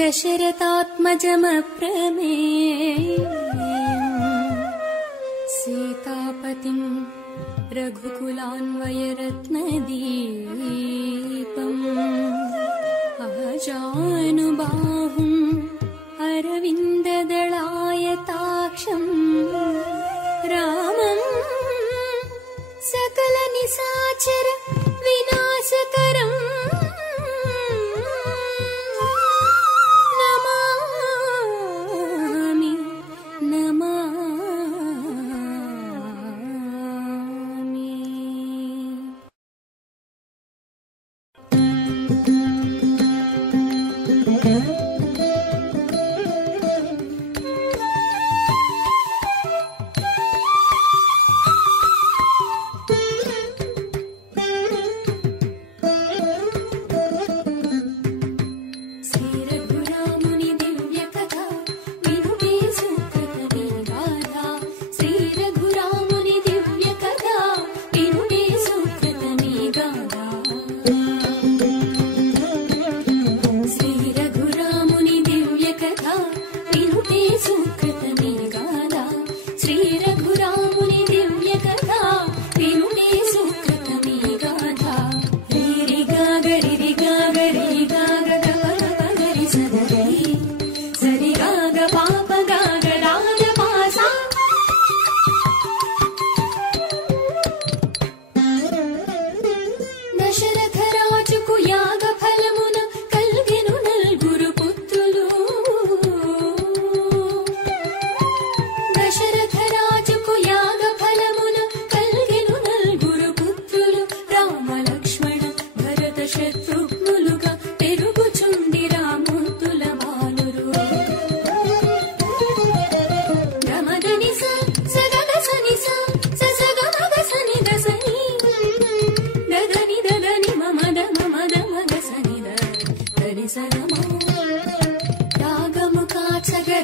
दशरथात्मजमप्रमेयम् सीतापतिं रघुकुलान्वयरत्नदीपम् अजानुबाहुम् अरविन्ददलायताक्षम् रामम् सकलनिशाचर विनाशकरम् नमामि नमामि।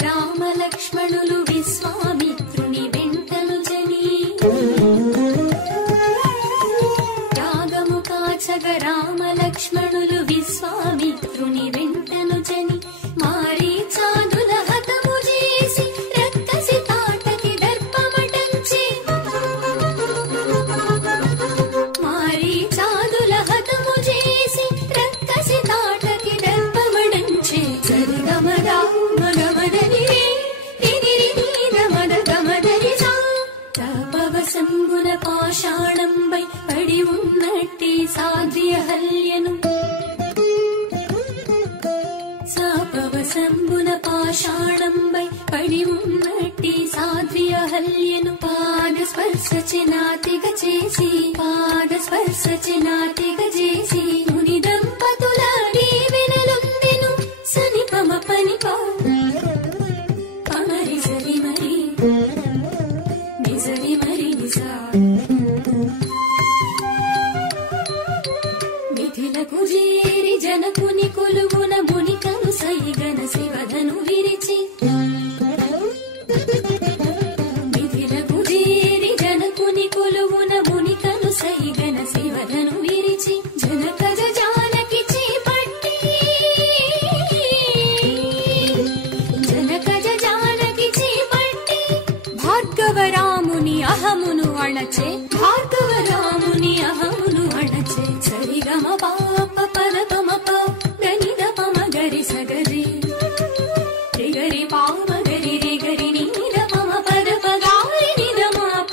రామలక్ష్మణులు విశ్వామిత్రుని వెంటను జని రాగము కాచగ రామలక్ష్మణులు విశ్వామిత్రుని వెంటను జని మారీచాదుల హతము చేసి రక్కసి తాటకి దర్పమటంచి మారీచాదుల హతము చేసి రక్కసి తాటకి దర్పమటంచి సరిగమదా సంగుణ పాషాణంబై పడి ఉన్నట్టి సాధ్యహల్యను సాపవసంబున పాషాణంబై పడి ఉన్నట్టి సాధ్యహల్యను పాదస్పర్శచినాతిగ చేసి ముని దంపతుల దీవెనలొందెను సనిపమ పనిపా పమరి సరి మరి నిజరి మరి నిసా మిథిలకు చేరి జనకుని కొలువున మునికను సైగన శివధను విరిచి మిథిలకు చేరి జనకుని కొలువున మునికను సైగన శివధను విరిచి జనకజ జానకి చేపట్టి భార్గవరాముని అహమును అణచే సరిగమ పాప పదపమ గనిద పమ గరి సగరి రిగరి పామ గరి రిగరి నీద పమ పదప గారి నిద మాప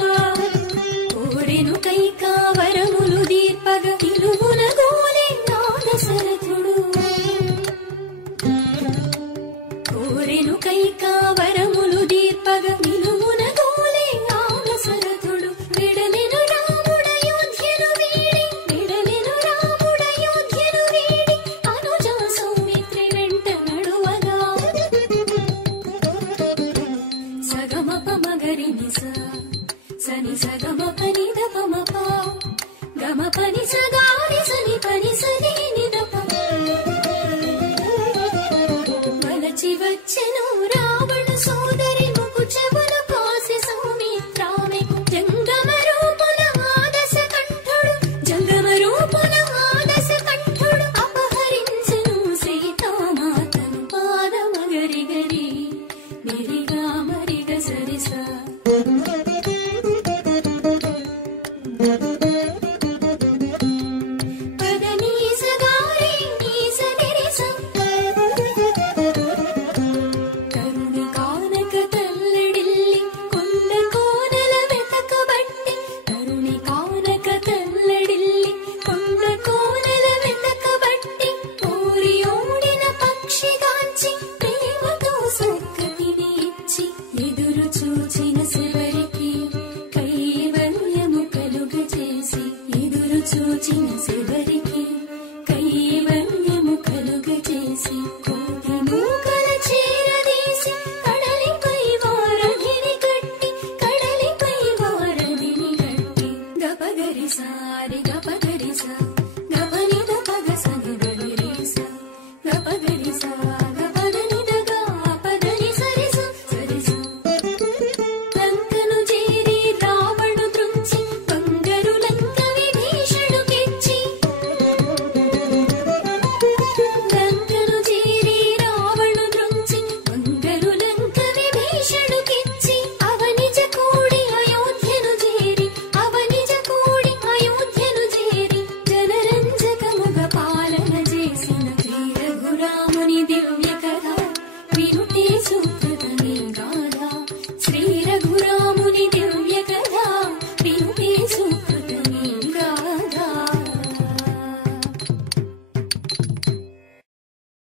కోరెను కైకావరములు దీర్పగ తిలువున గోలే నాదశరథుడు కోరెను కైకావరములు దీర్పగ నిలువున గోలే నాదశరథుడు విడలెను రాముడయోధ్యను వీడి అనుజా సౌమిత్రి వెంట నడువగా సగమ పమ గరి నిస సని సగమ పని ద పమ ప గమ పని సగ